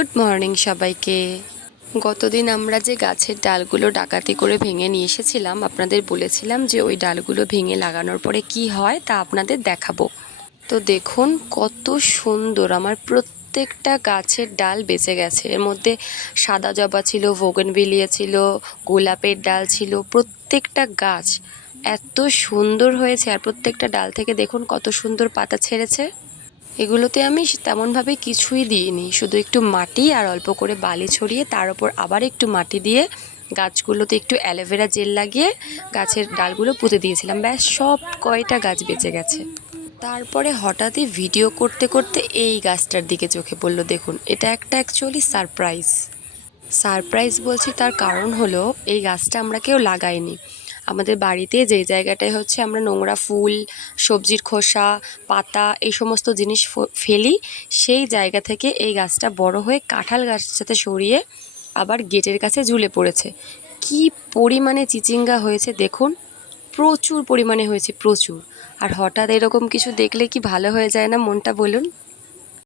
Good morning সবাইকে। গতদিন আমরা যে গাছের ডালগুলো ডাকাতি করে ভেঙে নিয়ে এসেছিলাম, আপনাদের বলেছিলাম যে ওই ডালগুলো ভেঙে লাগানোর পরে কি হয় তা আপনাদের দেখাবো। তো দেখুন কত সুন্দর, আমার প্রত্যেকটা গাছের ডাল বেঁচে গেছে। এর মধ্যে সাদা জবা ছিল ভোগনভিলিয়া ছিল, গোলাপের ডাল ছিল, প্রত্যেকটা গাছ এত সুন্দর হয়েছে। আর প্রত্যেকটা ডাল থেকে দেখুন কত সুন্দর পাতা ছেড়েছে। এগুলোতে আমি তেমনভাবে কিছুই দিইনি। শুধু একটু মাটি আর অল্প করে বালি ছড়িয়ে তার উপর আবার একটু মাটি দিয়ে গাছগুলোতে একটু অ্যালোভেরা জেল লাগিয়ে গাছের ডালগুলো পুঁতে দিয়েছিলাম। ব্যাস, সব কয়টা গাছ বেঁচে গেছে। তারপরে হঠাৎই ভিডিও করতে করতে এই গাছটার দিকে চোখে পড়ল। দেখুন, এটা একটা অ্যাকচুয়ালি সারপ্রাইজ সারপ্রাইজ বলছি তার কারণ হলো, এই গাছটা আমরা কেউ লাগাইনি। আমাদের বাড়িতে যে জায়গাটায় হচ্ছে আমরা নোংরা ফুল, সবজির খোসা, পাতা এই সমস্ত জিনিস ফেলি, সেই জায়গা থেকে এই গাছটা বড় হয়ে কাঁঠাল গাছের সাথে সরিয়ে আবার গেটের কাছে ঝুলে পড়েছে। কি পরিমাণে চিচিঙ্গা হয়েছে দেখুন, প্রচুর পরিমাণে হয়েছে, প্রচুর। আর হঠাৎ এরকম কিছু দেখলে কি ভালো হয়ে যায় না মনটা বলুন?